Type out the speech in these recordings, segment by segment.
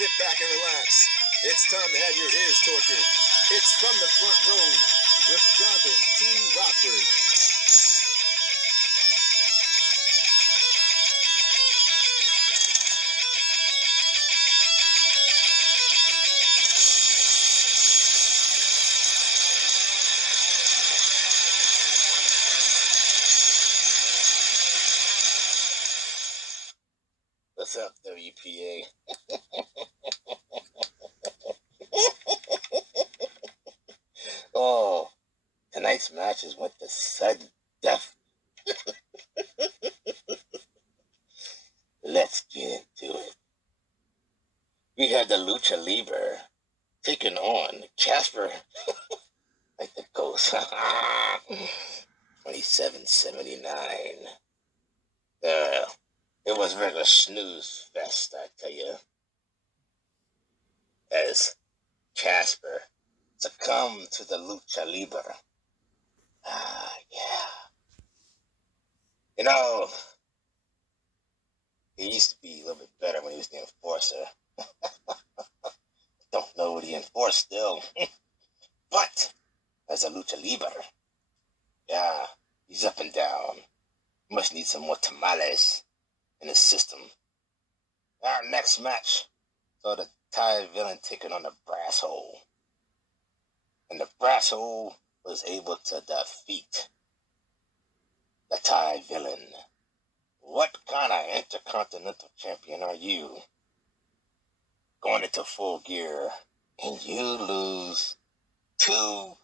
Sit back and relax. It's time to have your ears tortured. It's From the Front Row with Johnathan T. Rokford. What's up, WPA? Oh, tonight's matches went to sudden death. Let's get into it. We had the Lucha Libre taking on Casper, like the ghost. 2779. It was regular snooze fest, I tell you. As Casper succumbed to the Lucha Libre. Yeah. You know, he used to be a little bit better when he was the enforcer. Don't know what he enforced still. But, as a Lucha Libre, yeah, he's up and down. Must need some more tamales in his system. Our next match saw the Thai villain taking on the Brass Hole. And the Brass Hole was able to defeat the Thai villain. What kind of intercontinental champion are you? Going into Full Gear and you lose 2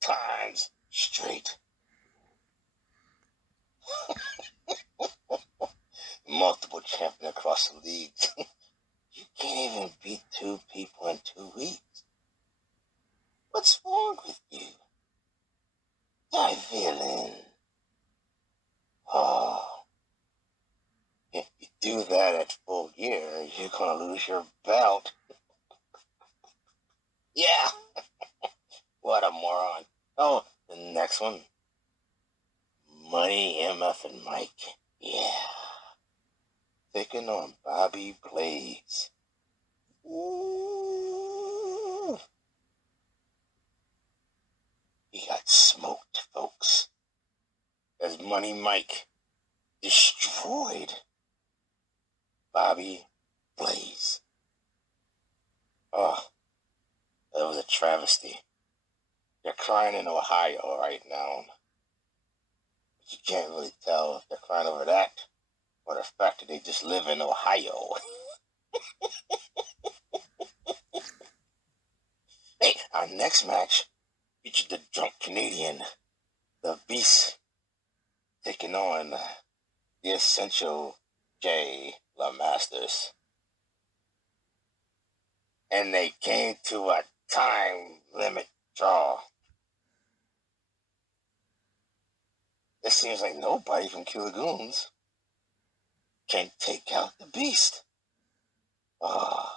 times straight. Multiple champion across the league. You can't even beat 2 people in 2 weeks. What's wrong with you? Thai villain. Oh. If you do that at Full Gear, you're gonna lose your belt. Yeah. What a moron. Oh, the next one. Money, MF, and Mike. Yeah. Taking on Bobby Blaze. Ooh. He got smoked, folks. As Money Mike destroyed Bobby Blaze. Oh, that was a travesty. They're crying in Ohio right now. But you can't really tell if they're crying over that or the fact that they just live in Ohio. Hey, our next match featured the drunk Canadian, the Beast, taking on the Essential J. LaMasters. And they came to a time limit draw. It seems like nobody from Q Lagoons can take out the Beast. Oh,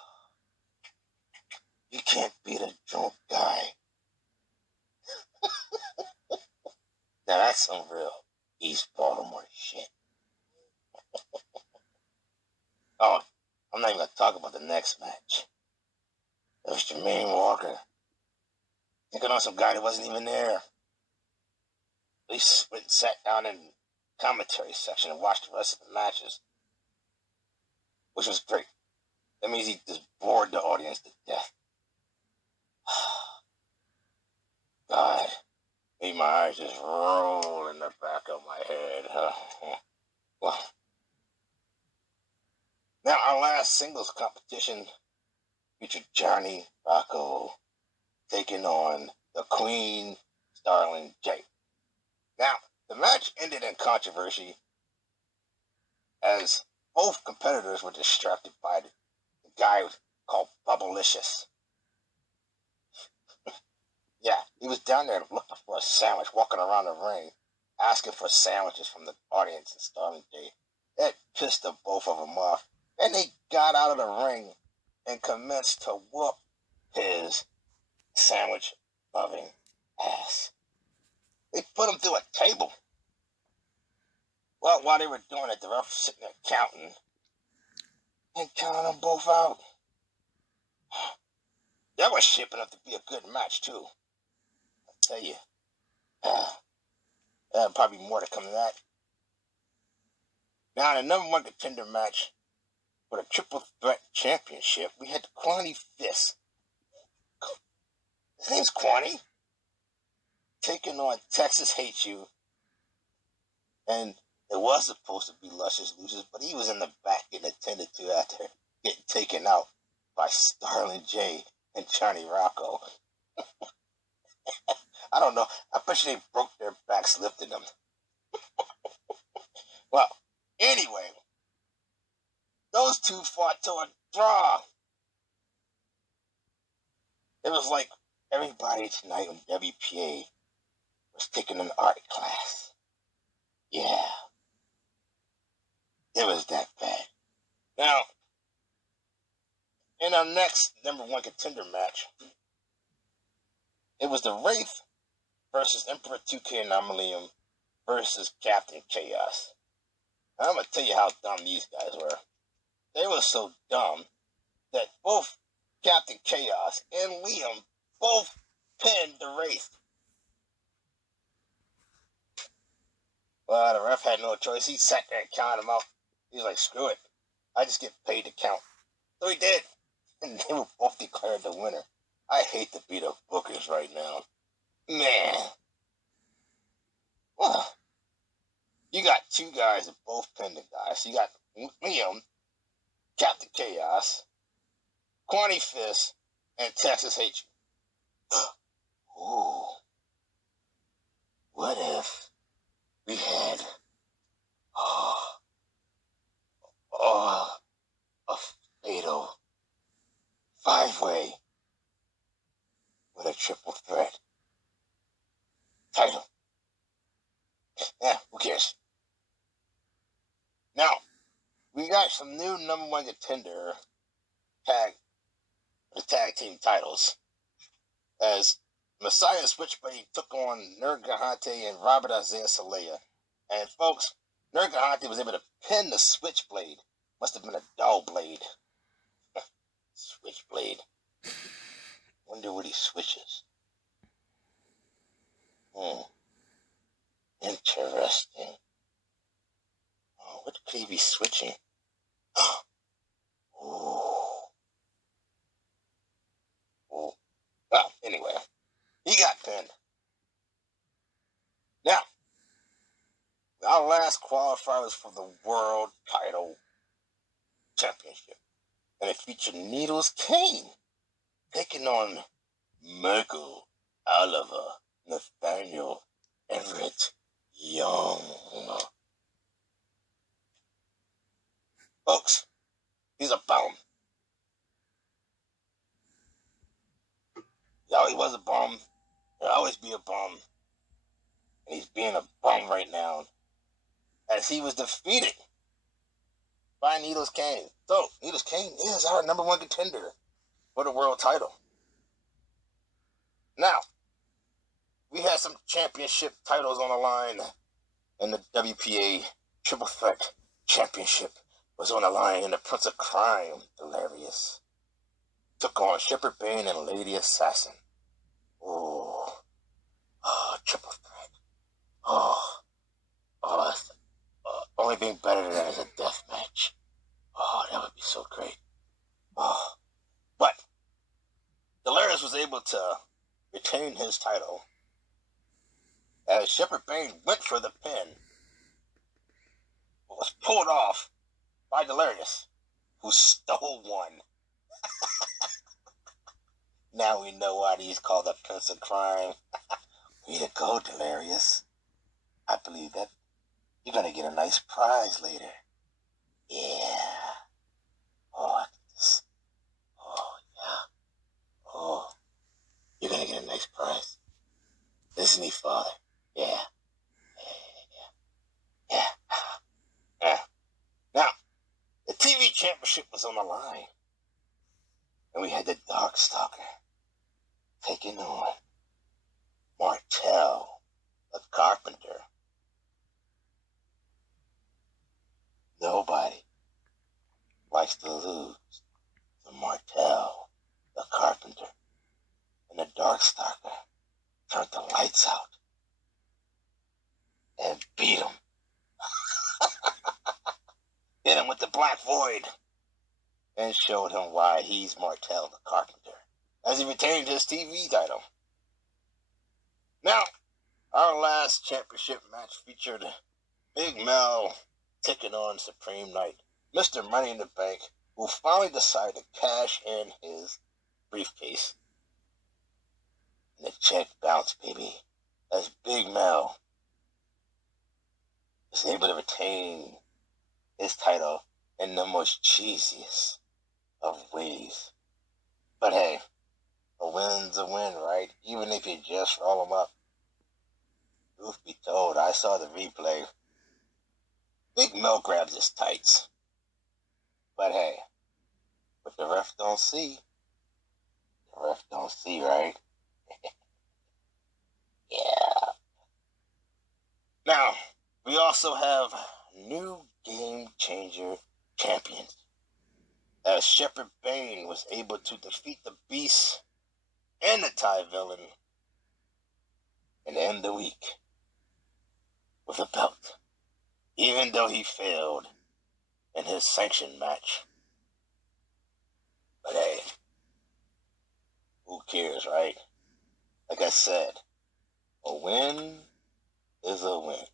you can't beat a drunk guy. Now that's some real East Baltimore shit. Oh, I'm not even going to talk about the next match. It was Jermaine Walker taking on some guy that wasn't even there. He went and sat down in the commentary section and watched the rest of the matches, which was great. That means he just bored the audience to death. God, made my eyes just roll in the back of my head. Well, now our last singles competition featured Johnny Rocco taking on the Queen Starling J. Now, the match ended in controversy as both competitors were distracted by the guy called Bubblicious. Yeah, he was down there looking for a sandwich, walking around the ring, asking for sandwiches from the audience in Starling J. That pissed the both of them off, and they got out of the ring and commenced to whoop his sandwich-loving ass. They put him through a table. Well, while they were doing it, the ref was sitting there counting and counting them both out. That was shaping up to be a good match, too. I tell you. Probably more to come to that. Now, in the #1 contender match for the Triple Threat Championship, we had Quanny Fist. His name's Quanny. Taking on Texas Hate You. And it was supposed to be Luscious Lucius, but he was in the back getting attended to after getting taken out by Starling J and Johnny Rocco. I don't know. I bet you they broke their backs lifting them. Well, anyway, those two fought to a draw. It was like everybody tonight on WPA was taking an art class. Yeah. It was that bad. Now, in our next #1 contender match, it was the Wraith versus Emperor 2K Anomalium versus Captain Chaos. I'm going to tell you how dumb these guys were. They were so dumb that both Captain Chaos and Liam both pinned the Wraith. Well, the ref had no choice. He sat there and counted them out. He was like, screw it. I just get paid to count. So he did. And they were both declared the winner. I hate to be the bookers right now. Man. Well, you got two guys that both pinned the guys. You got Liam, Captain Chaos, Quanny Fist, and Texas Hate You. Ooh. What if we had a fatal 5-way with a triple threat title? Yeah, who cares? Now, we got some new #1 contender the tag team titles as Messiah Switchblade took on Nergahante and Robert Isaiah Salea. And folks, Nergahante was able to pin the Switchblade. Must have been a dull blade. Switchblade. Wonder what he switches. Interesting. Oh, what could he be switching? Ooh. Well, anyway, he got pinned. Now, our last qualifier was for the World Title Championship. And it featured Needles Kane taking on Michael Oliver, Nathaniel Everett Young. Folks, he's a bum. He always was a bum. He'll always be a bum. And he's being a bum right now, as he was defeated by Needles Kane. So, Needles Kane is our #1 contender for the world title. Now, we had some championship titles on the line, and the WPA Triple Threat Championship was on the line, and the Prince of Crime, Delirious, took on Shepherd Bane and Lady Assassin. Oh, triple threat. Only thing better than that is a death match. Oh, that would be so great. But Delirious was able to retain his title as Shepherd Bane went for the pin, but was pulled off by Delirious, who stole one. Now we know why he's called the Prince of Crime. Way to go, Delirious. I believe that you're going to get a nice prize later. Yeah. Oh, yeah. Oh, you're going to get a nice prize. Isn't he, Father? Yeah. Now, the TV championship was on the line. And we had the Darkstalker taking on Martel, the Carpenter. Nobody likes to lose to Martel, the Carpenter. turned the lights out, and beat him. Hit him with the Black Void, and showed him why he's Martel the Carpenter, as he retained his TV title. Now, our last championship match featured Big Mel taking on Supreme Knight, Mr. Money in the Bank, who finally decided to cash in his briefcase. And the check bounced, baby, as Big Mel was able to retain his title in the most cheesiest of ways. But hey, a win's a win, right? Even if you just roll them up. Truth be told, I saw the replay. Big Mel grabs his tights. But hey, what the ref don't see, the ref don't see, right? Yeah. Now, we also have new Game Changer champions, as Shepherd Bane was able to defeat the Beast and the Thai villain and end the week with a belt, even though he failed in his sanctioned match. But hey, who cares, right? Like I said, a win is a win.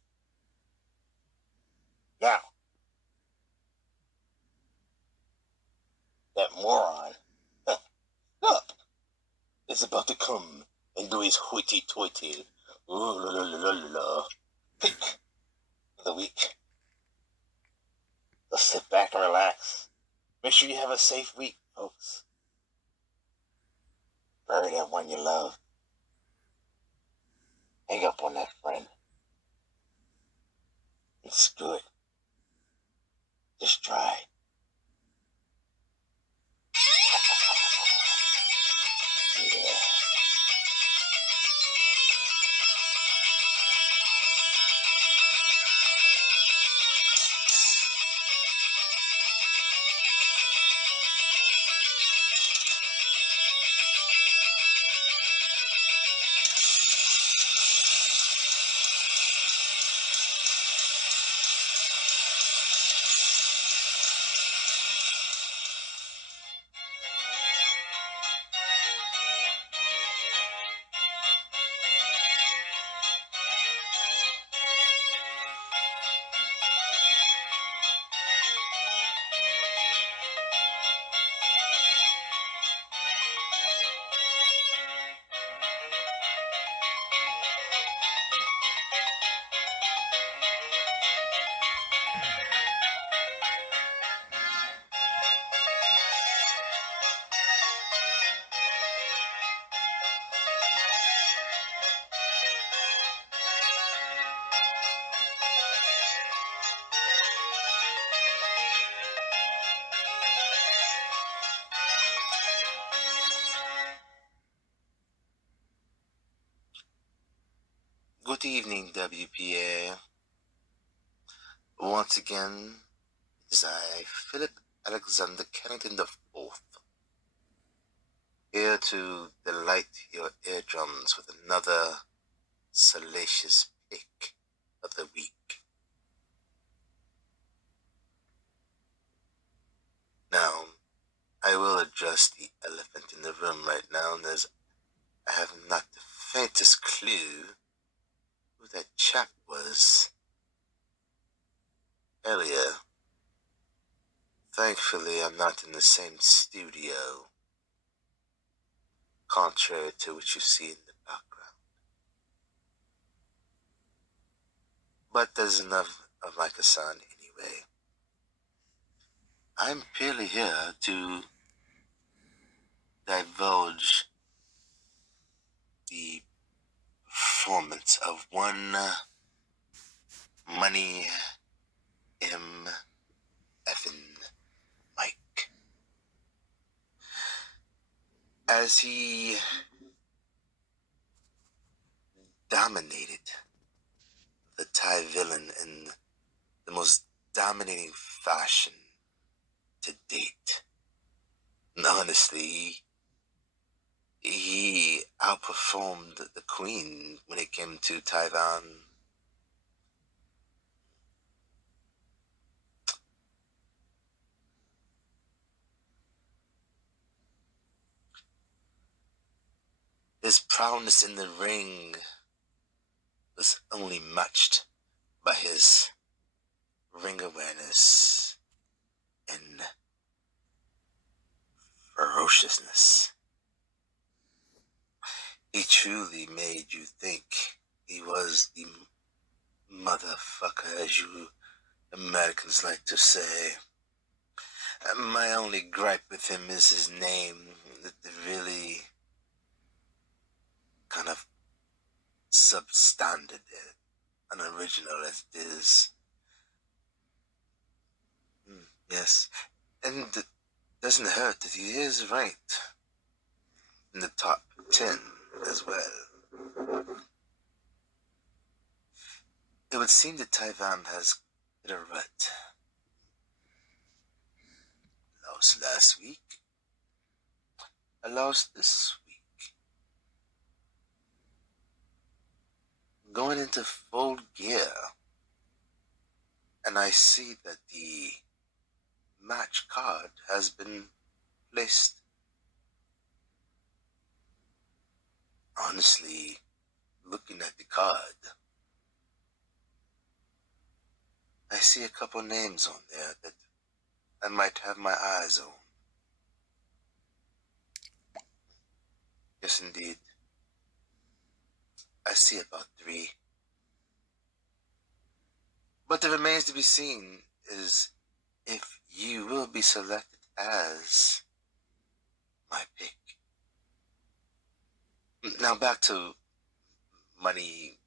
Now, that moron up is about to come and do his hoity-toity pick of the week. So sit back and relax. Make sure you have a safe week, folks. Bury that one you love. Hang up on that friend. It's good. Just try. Yeah. Good evening, WPA. Once again, it is I, Philip Alexander Kennington IV, here to delight your eardrums with another salacious pick of the week. Now, I will address the elephant in the room right now, and as I have not the faintest clue who that chap was earlier. Thankfully, I'm not in the same studio, contrary to what you see in the background. But there's enough of my Kassan anyway. I'm purely here to divulge the performance of one Money M. Effin Mike, as he dominated the Thai villain in the most dominating fashion to date. And honestly, he outperformed the Queen when it came to Taiwan. His prowess in the ring was only matched by his ring awareness and ferociousness. He truly made you think he was the motherfucker, as you Americans like to say. My only gripe with him is his name. It really kind of substandard, unoriginal as it is. Yes, and it doesn't hurt that he is ranked in the top 10 as well. It would seem that Taiwan has hit a rut. Lost last week. I lost this week. Going into full gear. And I see that the match card has been placed. Honestly, looking at the card, I see a couple names on there that I might have my eyes on. Yes, indeed. I see about 3. What remains to be seen is if you will be selected as my pick. Now back to Money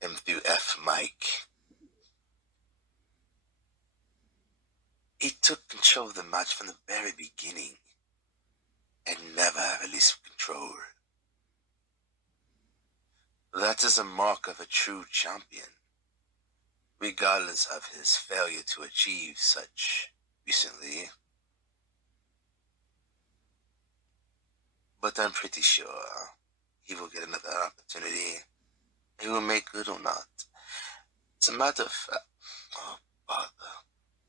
M through F Mike. He took control of the match from the very beginning and never released control. That is a mark of a true champion, regardless of his failure to achieve such recently. But I'm pretty sure he will get another opportunity. He will make good or not. It's a matter of fact. Oh, bother.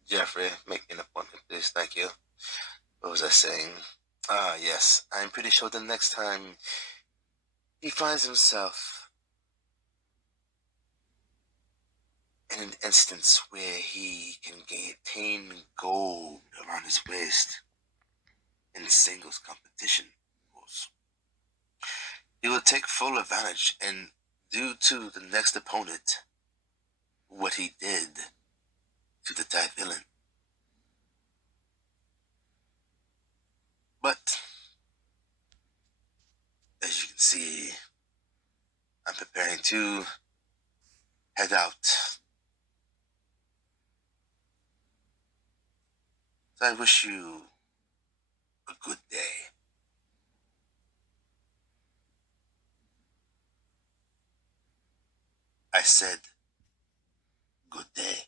Jeffrey, make an appointment, please. Thank you. What was I saying? Ah, yes. I'm pretty sure the next time he finds himself in an instance where he can attain gold around his waist in singles competition, of course, he will take full advantage and do to the next opponent what he did to the Thai villain. But as you can see, I'm preparing to head out. So I wish you a good day. I said good day.